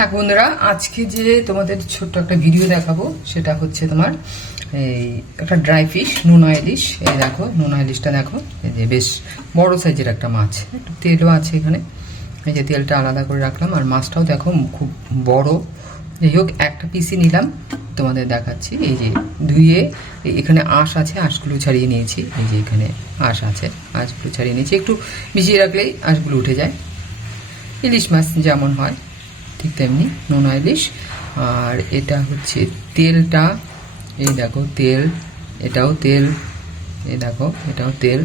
থাক বন্ধুরা, আজকে যে তোমাদের ছোট্ট একটা ভিডিও দেখাবো, সেটা হচ্ছে তোমার এই একটা ড্রাই ফিশ নুন ইলিশ। এই দেখো, নোনা ইলিশটা দেখো, এই যে বেশ বড় সাইজের একটা মাছ। একটু তেলও আছে এখানে। এই যে তেলটা আলাদা করে রাখলাম, আর মাছটাও দেখো খুব বড়। যাই হোক, একটা পিসি নিলাম, তোমাদের দেখাচ্ছি। এই যে ধুয়ে এখানে আঁশ আছে, আঁশগুলো ছাড়িয়ে নিয়েছি। এই যে এখানে আঁশ আছে, আঁশগুলো ছাড়িয়ে নিয়েছি। একটু ভিজিয়ে রাখলেই আঁশগুলো উঠে যায়। ইলিশ মাছ যেমন হয়। ঠিক তেমনি নোনা ইলিশ আর এটা হচ্ছে তেলটা। এই দেখো তেল, এটাও তেল। এই দেখো, এটাও তেল।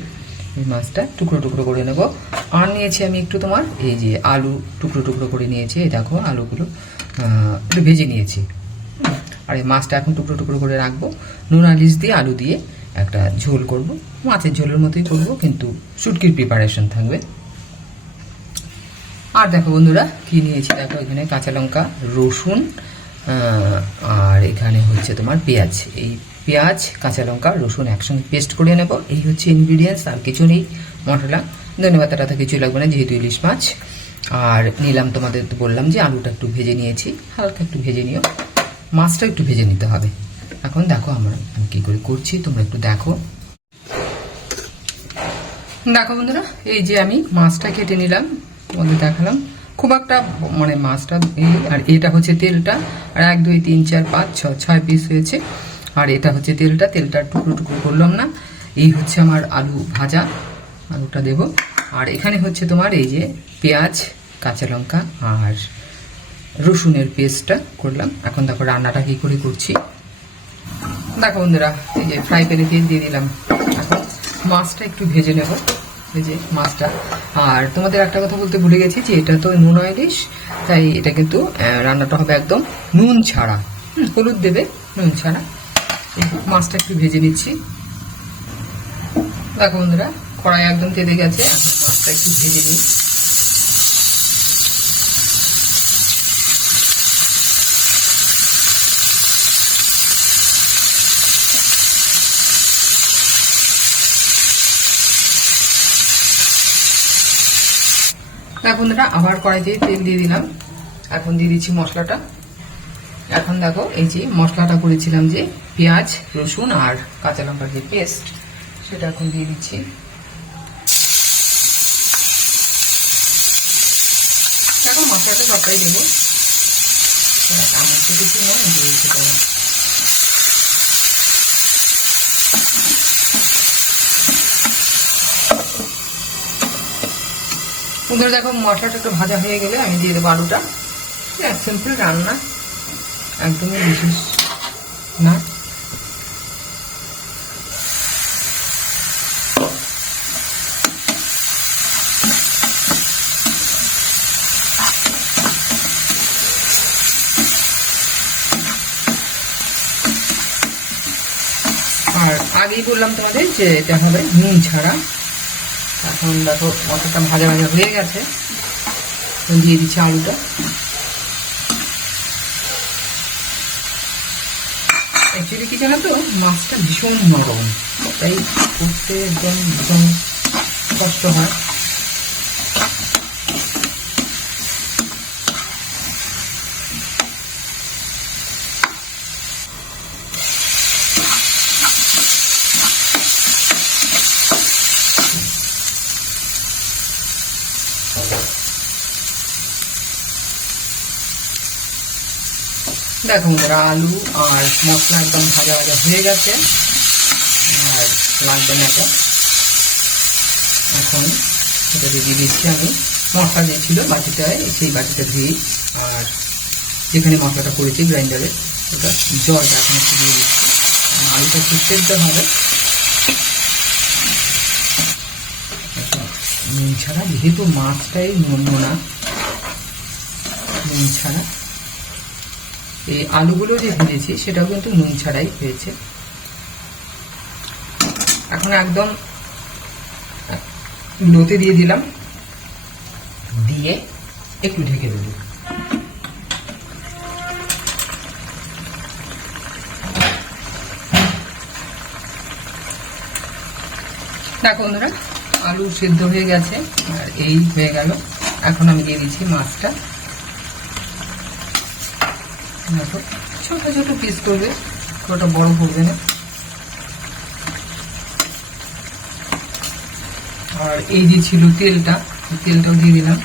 এই মাছটা টুকরো টুকরো করে নেব। আর নিয়েছি আমি একটু তোমার এই যে আলু টুকরো টুকরো করে নিয়েছি। এই দেখো আলুগুলো একটু ভেজে নিয়েছি। আর এই মাছটা এখন টুকরো টুকরো করে রাখব। নুন ইলিশ দিয়ে আলু দিয়ে একটা ঝোল করব। মাছের ঝোলের মতোই করব, কিন্তু শুটকির প্রিপারেশন থাকবে। আর দেখো বন্ধুরা, কি নিয়েছি দেখো? এখানে কাঁচা লঙ্কা, রসুন আর এখানে হচ্ছে তোমার পেঁয়াজ। এই পেঁয়াজ, কাঁচা লঙ্কা, রসুন একসঙ্গে পেস্ট করে নেব। এই হচ্ছে ইনগ্রিডিয়েন্টস আর কিছু নেই, মশলা। ধন্যবাদ টাটা কিছু লাগবে না, যেহেতু ইলিশ মাছ। আর নিলাম তোমাদের তো বললাম যে আলুটা একটু ভেজে নিয়েছি। হালকা একটু ভেজে নিও। মাছটা একটু ভেজে নিতে হবে। এখন দেখো আমরা, আমি কী করে করছি, তোমরা একটু দেখো। দেখো বন্ধুরা, এই যে আমি মাছটা কেটে নিলাম। তোমাদের দেখালাম। খুব একটা মানে মাছটা এই আর এটা হচ্ছে তেলটা। আর এক, দুই, তিন, চার, পাঁচ, ছ, ছয় পিস হয়েছে। আর এটা হচ্ছে তেলটা। তেলটা টুকরো টুকরো করলাম না। এই হচ্ছে আমার আলু ভাজা। আলুটা দেব। আর এখানে হচ্ছে তোমার এই যে পেঁয়াজ, কাঁচা লঙ্কা আর রসুনের পেস্টটা করলাম। এখন দেখো রান্নাটা কী করে করছি। দেখো বন্ধুরা, এই যে ফ্রাই প্যানে তেল দিয়ে দিলাম। এখন মাছটা একটু ভেজে নেব। এই যে মাছটা। আর তোমাদের একটা কথা বলতে ভুলে গেছি যে এটা তো নুন ইলিশ তাই এটা কিন্তু রান্নাটা হবে একদম নুন ছাড়া। হলুদ দেবে, নুন ছাড়া। মাছটা একটু ভেজে নিচ্ছি। দেখো বন্ধুরা, কড়াই একদম তেলে গেছে, এখন মাছটা একটু ভেজে নিই। দেখো বন্ধুরা, আবার কড়াইতে তেল দিয়ে দিলাম। এখন দিয়ে দিচ্ছি মশলাটা। এখন দেখো, এই যে মশলাটা করেছিলাম যে পেঁয়াজ, রসুন আর কাঁচা লঙ্কার যে পেস্ট, সেটা এখন দিয়ে দিচ্ছি। এখন মশলাটা সবটাই দেবো। আমার তো বেশি নয় দিয়েছি তো সুন্দর দেখো মশলাটা একটু ভাজা হয়ে গেলে আমি দিয়ে দেবো আলুটা। সিম্পল রান্না। একদমই বিশেষ না। আর আগেই বললাম তোমাদের যে এটা হবে নুন ছাড়া। এখন দেখো মশলাটা ভাজা ভাজা হয়ে গেছে। দিয়ে দিচ্ছি আলুটা। অ্যাকচুয়ালি কি জানো তো, মাছটা ভীষণ নরম। তাই করতে একদম ভীষণ কষ্ট হয়। দেখো বন্ধুরা আলু আর মশলা একদম ভাজা ভাজা হয়ে গেছে। আর লাগবে না এখন এটা দিয়ে দিচ্ছি আমি। মশলা যে ছিল বাটিটায়, সেই বাটিটা ধুয়ে আর যেখানে মশলাটা করেছি গ্রাইন্ডারে, ওটা জলটা এখন একটু দিয়ে আলুটা একটু সেদ্ধ হবে। নুন ছাড়া, যেহেতু মাছটাই নুন নোনা নুন ছাড়া এই আলুগুলো যে ভেজেছি, সেটাও কিন্তু নুন ছাড়াই হয়েছে। এখন একদম লোতে দিয়ে দিলাম। দিয়ে একটু ঢেকে দেবো। দেখো আলু সেদ্ধ হয়ে গেছে, আর এই হয়ে গেল। এখন আমি দিয়ে দিচ্ছি মাছটা। দেখো, ছোট ছোট পিস করবে ওটা বড় করবে না আর এই যে ছিল তেলটা তেলটাও দিয়ে দিলাম।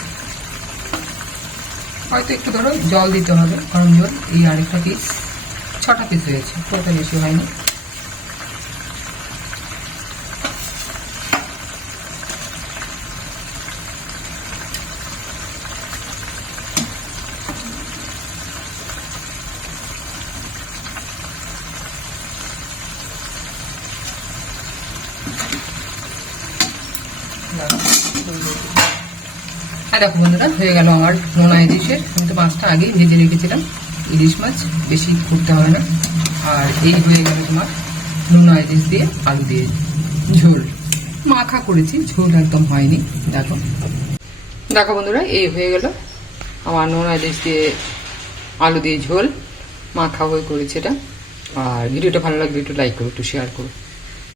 হয়তো একটু ধরো জল দিতে হবে গরম জল এই আরেকটা পিস ছটা পিস হয়েছে খুবটা বেশি হয়নি। আর দেখো বন্ধুরা, হয়ে গেল আমার নোনা ইলিশের। আমি তো মাছটা আগেই ভেজে রেখেছিলাম। ইলিশ মাছ বেশি করতে হবে না। আর এই হয়ে গেল তোমার নোনা ইলিশ দিয়ে আলু দিয়ে ঝোল। মাখা করেছি, ঝোল একদম হয়নি, দেখো। দেখো বন্ধুরা, এই হয়ে গেল আমার নোনা ইলিশ দিয়ে আলু দিয়ে ঝোল। মাখা হয়ে করেছে এটা। আর ভিডিওটা ভালো লাগলে একটু লাইক করো, একটু শেয়ার করো।